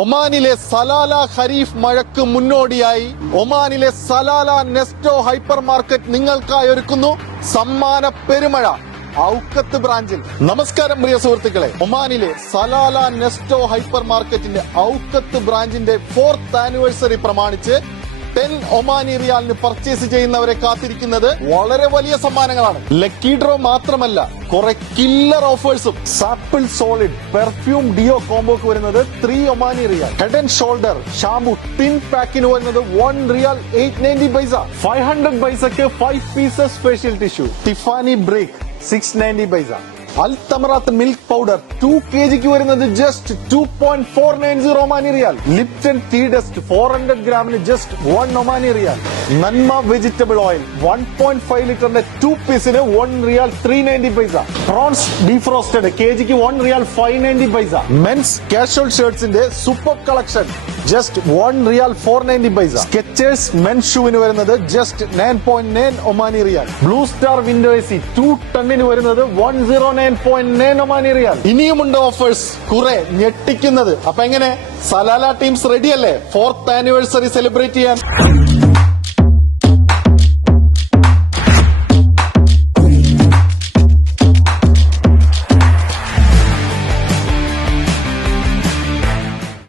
ഒമാനിലെ സലാല ഖരീഫ് മഴയ്ക്ക് മുന്നോടിയായി ഒമാനിലെ സലാല നെസ്റ്റോ ഹൈപ്പർ മാർക്കറ്റ് നിങ്ങൾക്കായി ഒരുക്കുന്നു സമ്മാന പെരുമഴ ഔക്കത്ത് ബ്രാഞ്ചിൽ. നമസ്കാരം പ്രിയ സുഹൃത്തുക്കളെ, ഒമാനിലെ സലാല നെസ്റ്റോ ഹൈപ്പർ മാർക്കറ്റിന്റെ ഔക്കത്ത് ബ്രാഞ്ചിന്റെ 4th ആനിവേഴ്സറി പ്രമാണിച്ച് 10 ഒമാനി റിയാലിന് പർച്ചേസ് ചെയ്യുന്നവരെ കാത്തിരിക്കുന്നത് വളരെ വലിയ സമ്മാനങ്ങളാണ്. ലക്കി ഡ്രോ മാത്രമല്ല, കുറെ കില്ലർ ഓഫേഴ്സും. സാപ്പിൾ സോളിഡ് പെർഫ്യൂം ഡിയോ കോംബോക്ക് വരുന്നത് 3 Omani rial. Head and shoulder shampoo tin പാക്കിന് വരുന്നത് 1 റിയാൽ 890 പൈസ. 500 പൈസക്ക് 5 pieces facial tissue. Tiffany break 690 paisa. അൽ തമറാത്ത് മിൽക്ക് പൗഡർ 2 kg വരുന്നത് just 2.490 Omani rial. Lipton tea dust 400 ഗ്രാമിന് ജസ്റ്റ് 1 ഒമാനി റിയാൽ. നന്മ വെജിറ്റബിൾ ഓയിൽ 1.5 ലിറ്ററിന്റെ 2 പീസിന് 1 റിയാൽ 390 പൈസ. Prawns ഡീഫ്രോസ്റ്റഡ് kgക്ക് 1 rial 590 paisa. Men's casual ഷർട്ട്സിന്റെ super collection just 1 rial 490 paisa. Skechers men's ഷൂവിന് വരുന്നത് just 9.9 Omani rial. Blue Star window AC 2 ടണ്ണിന് വരുന്നത് 109.9 ഒമാനി റിയാൽ. ഇനിയുമുണ്ട് ഓഫേഴ്സ് കുറെ ഞെട്ടിക്കുന്നത്. അപ്പൊ എങ്ങനെ, സലാല ടീംസ് റെഡി അല്ലേ 4th ആനിവേഴ്സറി സെലിബ്രേറ്റ് ചെയ്യാൻ?